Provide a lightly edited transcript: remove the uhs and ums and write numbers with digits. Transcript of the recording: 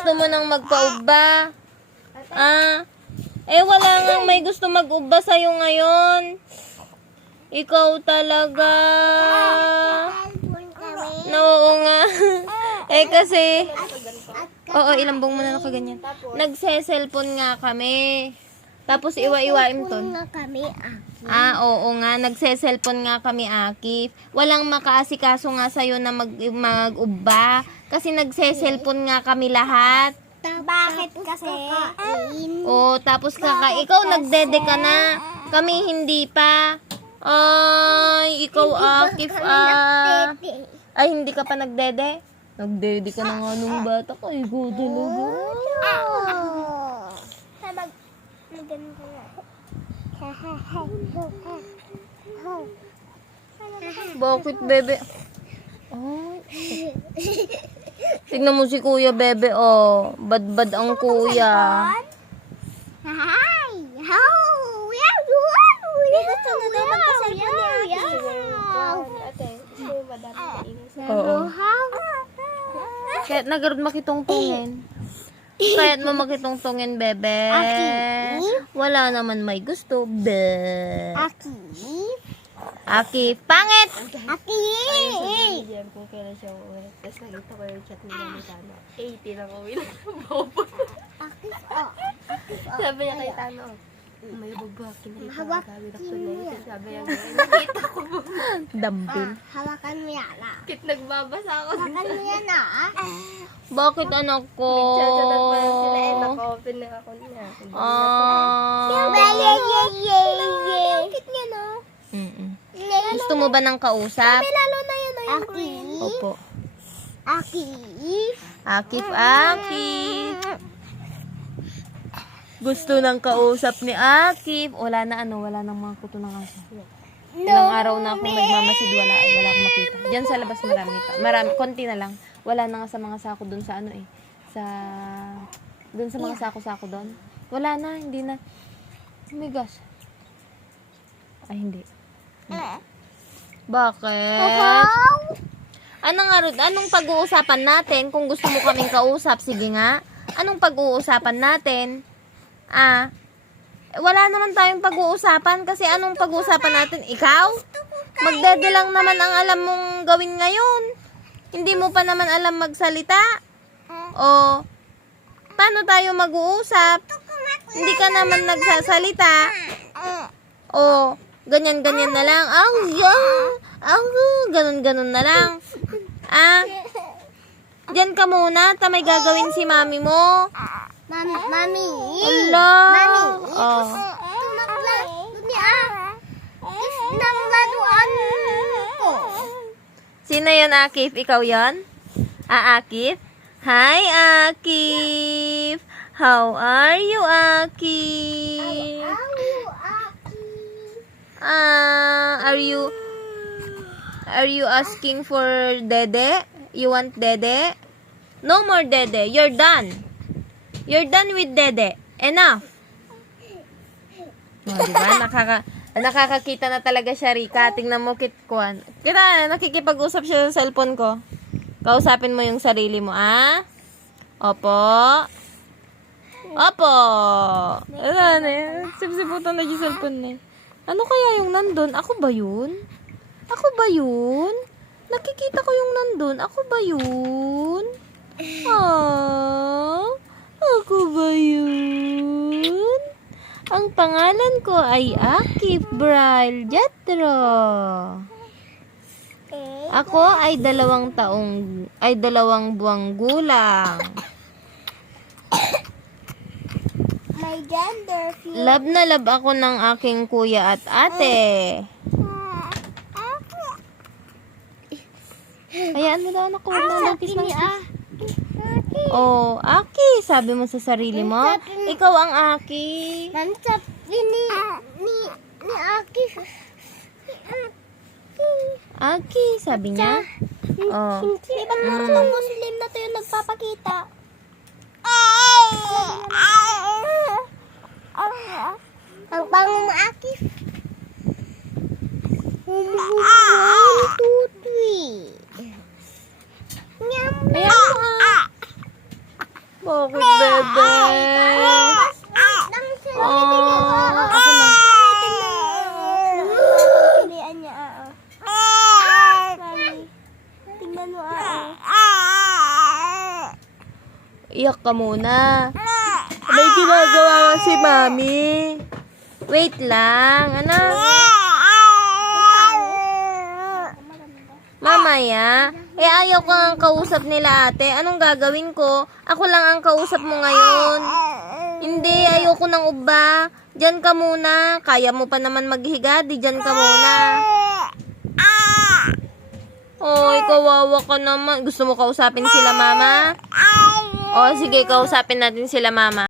Gusto mo nang magpaubba? Ah? Wala nga may gusto mag-ubba sa'yo ngayon. Ikaw talaga. Oo nga. Kasi, oo, ilambong mo na nakaganyan. Nagse-cellphone nga kami. Tapos iwa-iwaim ton. Oo nga, nagse-cellphone nga kami, Akif. Walang makaasikaso nga sa'yo na mag-ubba. Kasi nagse-cellphone nga kami lahat. Bakit kasi? Tapos ikaw nagdede ka na. Kami hindi pa. Ay, ikaw, Akif, Ay, hindi ka pa nagdede? Nagdede ka na nga nung bata ka. Ikaw talaga. Bakit, bebe? Tignan mo si kuya, bebe, Bad-bad ang kuya. Kahit nagarod makitungtungin. Kahit mo makitungtungin, bebe. Wala naman may gusto, Akif, pangit! Akif! Kung kailan siya uwi. Tapos nakita ko yung chat nila ni Tano. 80 lang uwi lang. Bobo. Sabi niya kay Tano, may babakin na ito. Sabi na ko na ito. Sabi niya, nakita ko mo. Dambil. Hawakan mo yan Kit nagbabasa ako. Hawakan mo yan Bakit, anak ko? Nagchat-chat pa sila naka-open na ako niya. Kit niya Gusto mo ba ng kausap? lalo na yun yung green. Opo. Akif. Akif. Gusto ng kausap ni Akif. Wala na wala nang mga kuto ng aso. Ilang araw na akong nagmamasid, wala akong makita. Diyan sa labas marami pa. Konti na lang. Wala na nga sa mga sako doon sa doon sa mga sako-sako doon. Wala na, hindi na. Oh my gosh. Ay, hindi. Bakit? Anong pag-uusapan natin? Kung gusto mo kaming kausap, sige nga. Anong pag-uusapan natin? Wala naman tayong pag-uusapan kasi anong pag-uusapan natin? Ikaw? Magdede lang naman ang alam mong gawin ngayon. Hindi mo pa naman alam magsalita. Paano tayo mag-uusap? Hindi ka naman nagsasalita. Ganyan-ganyan na lang. Ganon-ganon na lang. Diyan ka muna. May gagawin si mami mo. Mami. Ala. Mami. Oh. Nang laruan ko. Sino yun, Akif? Ikaw yun? Akif? Hi, Akif. How are you, Akif? Are you asking for dede? You want dede? No more dede. You're done. You're done with dede. Enough. Diba? Nakakakita na talaga siya, Rika. Tingnan mo, Kitkuan. Nakikipag-usap siya sa cellphone ko. Kausapin mo yung sarili mo, Opo. Sip-siputan na yung cellphone na. Ano kaya yung nandun? Ako ba yun? Nakikita ko yung nandun. Ako ba yun? Ako ba yun? Ang pangalan ko ay Akif Braille Jatro. Ako ay 2 buwang gulang. My gender Love na love ako ng aking kuya at ate. Hayaan mo daw, anak ko. Huwag na notice ng Aki. Sabi mo sa sarili mo. Ikaw ang Aki. Sabi ni Akif. Aki, sabi niya. Ibang marunong Muslim na to yung nagpapakita. Ang bango mo, Akif. 1, 2, 3. Ayan mo Bakit, bebe? Ako na. Pilihan niya, Mami, tingnan mo, Iyak ka muna. May ginagawa nga si Mami. Wait lang, anak. Mamaya. Ayaw ka ang kausap nila ate. Anong gagawin ko? Ako lang ang kausap mo ngayon. Hindi, ayoko ng uba. Diyan ka muna. Kaya mo pa naman maghiga. Di diyan ka muna. Oy, kawawa ka naman. Gusto mo kausapin sila, mama? O, sige, kausapin natin sila, mama.